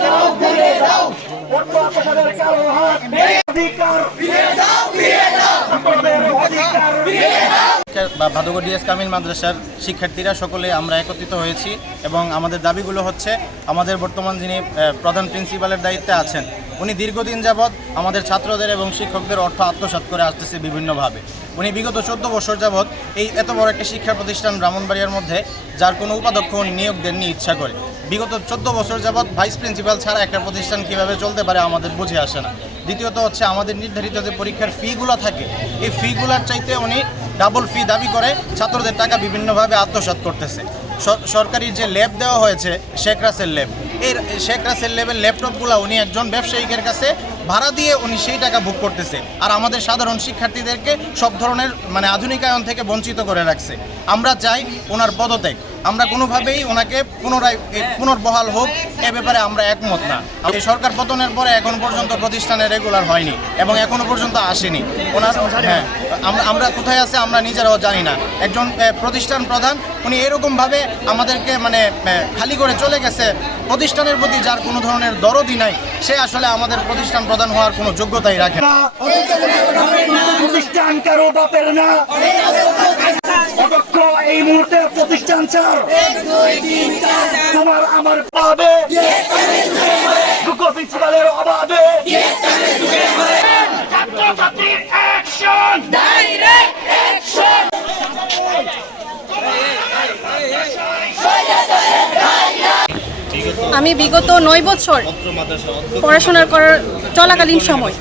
দাও দাও বর্তমান প্রশাসনের কালো হাত অধিকার ফিরে দাও ফিরে বা ডিএস কামিল মাদ্রাসার শিক্ষার্থীরা সকলে আমরা একত্রিত হয়েছি এবং আমাদের দাবিগুলো হচ্ছে আমাদের বর্তমান যিনি প্রধান প্রিন্সিপালের দায়িত্বে আছেন, উনি দীর্ঘদিন যাবৎ আমাদের ছাত্রদের এবং শিক্ষকদের অর্থ আত্মসাৎ করে আসতেছে বিভিন্নভাবে। উনি বিগত চোদ্দ বছর যাবৎ এই এত বড় একটা শিক্ষা প্রতিষ্ঠান ব্রাহ্মণবাড়িয়ার মধ্যে, যার কোনো উপাধ্যক্ষ উনি নিয়োগ দেননি ইচ্ছা করে। বিগত চোদ্দ বছর যাবৎ ভাইস প্রিন্সিপাল ছাড়া একটা প্রতিষ্ঠান কীভাবে চলতে পারে আমাদের বুঝে আসে না। দ্বিতীয়ত হচ্ছে আমাদের নির্ধারিত যে পরীক্ষার ফিগুলো থাকে, এই ফিগুলোর চাইতে উনি ডাবল ফি দাবি করে ছাত্রদের টাকা বিভিন্নভাবে আত্মসাৎ করতেছে। সরকারি যে ল্যাব দেওয়া হয়েছে, শেখ রাসেল ল্যাব এই শেখ রাসেল ল্যাবের ল্যাপটপগুলো উনি একজন ব্যবসায়িকের কাছে ভাড়া দিয়ে উনি সেই টাকা বুক করতেছে। আর আমাদের সাধারণ শিক্ষার্থীদেরকে সব ধরনের মানে আধুনিকায়ন থেকে বঞ্চিত করে রাখছে। আমরা চাই ওনার পদত্যাগ। আমরা কোনোভাবেই ওনাকে পুনরায় পুনর্বহাল হোক, এ ব্যাপারে আমরা একমত না। এই সরকার পতনের পরে এখন পর্যন্ত প্রতিষ্ঠানে রেগুলার হয়নি এবং এখনও পর্যন্ত আসেনি। ওনার হ্যাঁ আমরা আমরা কোথায় আছে আমরা নিজেরাও জানি না। একজন প্রতিষ্ঠান প্রধান, উনি এরকমভাবে আমাদেরকে মানে খালি করে চলে গেছে। প্রতিষ্ঠানের প্রতি যার কোনো ধরনের দরদই নাই, সে আসলে আমাদের প্রতিষ্ঠান প্রধান হওয়ার কোনো যোগ্যতাই রাখে না। প্রতিষ্ঠান কারও বাপের না। অধ্যক্ষ এই মুহূর্তে প্রতিষ্ঠান চার। তোমার আমার পাবে। প্রিন্সিপালের অভাবে আমি বিগত নয় বছর পড়াশোনা করার চলাকালীন সময়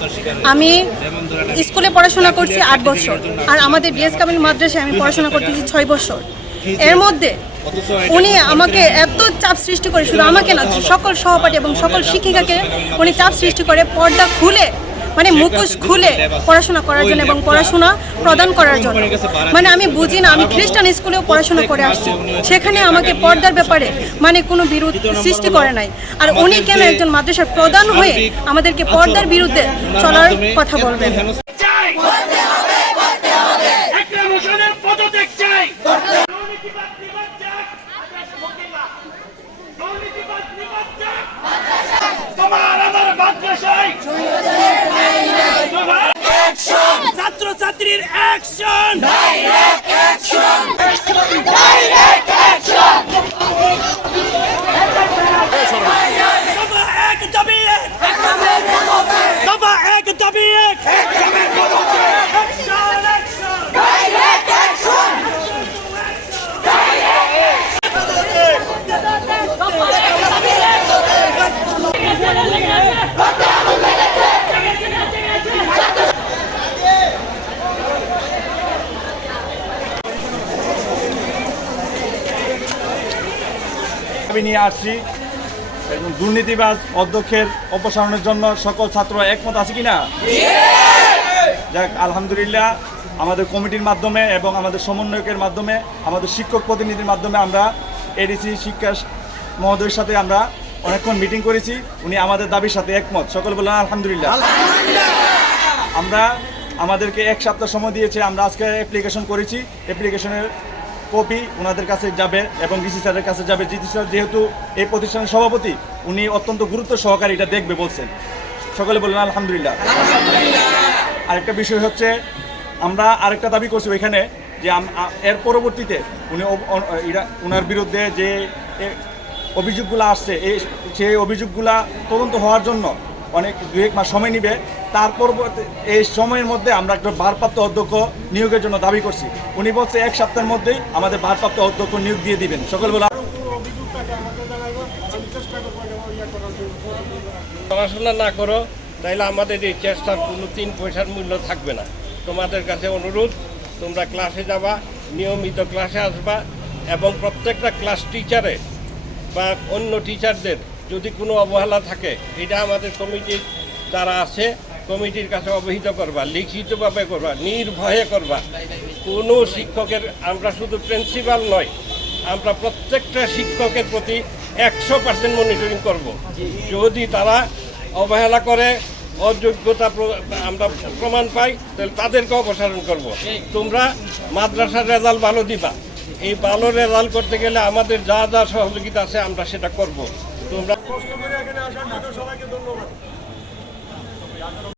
আমি স্কুলে পড়াশোনা করছি আট বছর, আর আমাদের ডিএস কামিল মাদ্রাসায় আমি পড়াশোনা করতেছি ছয় বছর। এর মধ্যে উনি আমাকে এত চাপ সৃষ্টি করে, শুধু আমাকে না, সকল সহপাঠী এবং সকল শিক্ষিকাকে উনি চাপ সৃষ্টি করে, পর্দা খুলে মানে মুখোশ খুলে পড়াশোনা করার জন্য এবং পড়াশোনা প্রদান করার জন্য। মানে আমি বুঝি না আমি খ্রিস্টান স্কুলেও পড়াশোনা করে আসছি। সেখানে আমাকে পর্দার ব্যাপারে মানে কোনো বিরোধ সৃষ্টি করে নাই। আর উনি কেন একজন মাদ্রাসার প্রধান হয়ে আমাদেরকে পর্দার বিরুদ্ধে চলার কথা বলবেন চাই একরাম হোসেনের পদত্যাগ চাই দুর্নীতিবাদ নিবাদ যাক। দুর্নীতিবাদ নিবাদ যাক। তোমার আমার মাদ্রাসায় তোমার ছাত্র ছাত্রীর অ্যাকশন দফা এক দাবি এক দফা এক দাবি এক অ্যাকশন অ্যাকশন দাবি নিয়ে আসছি। এবং দুর্নীতিবাজ অধ্যক্ষের অপসারণের জন্য সকল ছাত্র একমত আছে কিনা? যাক আলহামদুলিল্লাহ আমাদের কমিটির মাধ্যমে এবং আমাদের সমন্বয়কের মাধ্যমে আমাদের শিক্ষক প্রতিনিধির মাধ্যমে আমরা এডিসি শিক্ষা মহোদয়ের সাথে আমরা অনেকক্ষণ মিটিং করেছি। উনি আমাদের দাবির সাথে একমত। সকল বললেন আলহামদুলিল্লাহ। আমরা আমাদেরকে এক সপ্তাহ সময় দিয়েছে আমরা আজকে অ্যাপ্লিকেশন করেছি। অ্যাপ্লিকেশনের কপি ওনাদের কাছে যাবে এবং ডিসি স্যারের কাছে যাবে। ডিসি স্যার যেহেতু এই প্রতিষ্ঠানের সভাপতি উনি অত্যন্ত গুরুত্ব সহকারে এটা দেখবে বলছেন। সকলে বললেন আলহামদুলিল্লাহ। আরেকটা বিষয় হচ্ছে আমরা আরেকটা দাবি করছি ওইখানে যে এর পরবর্তীতে উনি ওনার বিরুদ্ধে যে অভিযোগগুলো আসছে এই সেই অভিযোগগুলা তদন্ত হওয়ার জন্য অনেক দু এক মাস সময় নিবে। তারপর এই সময়ের মধ্যে আমরা একটা ভারপ্রাপ্ত অধ্যক্ষ নিয়োগের জন্য দাবি করছি। উনি বলছে এক সপ্তাহের মধ্যেই আমাদের ভারপ্রাপ্ত অধ্যক্ষ নিয়োগ দিয়ে দিবেন। সকল বলে পড়াশোনা না করো, তাইলে আমাদের এই চেষ্টার কোনো তিন পয়সার মূল্য থাকবে না। তোমাদের কাছে অনুরোধ, তোমরা ক্লাসে যাবা, নিয়মিত ক্লাসে আসবা, এবং প্রত্যেকটা ক্লাস টিচারে বা অন্য টিচারদের যদি কোনো অবহেলা থাকে, এটা আমাদের কমিটির যারা আছে, কমিটির কাছে অবহিত করবা, লিখিতভাবে করবা, নির্ভয়ে করবা। কোনো শিক্ষকের, আমরা শুধু প্রিন্সিপাল নয় আমরা প্রত্যেকটা শিক্ষকের প্রতি একশো পার্সেন্ট মনিটরিং করব। যদি তারা অবহেলা করে, অযোগ্যতা আমরা প্রমাণ পাই, তাহলে তাদেরকে অপসারণ করব। তোমরা মাদ্রাসার রেজাল্ট ভালো দিবা। এই ভালো রেজাল্ট করতে গেলে আমাদের যা যা সহযোগিতা আছে, আমরা সেটা করব। তোমরা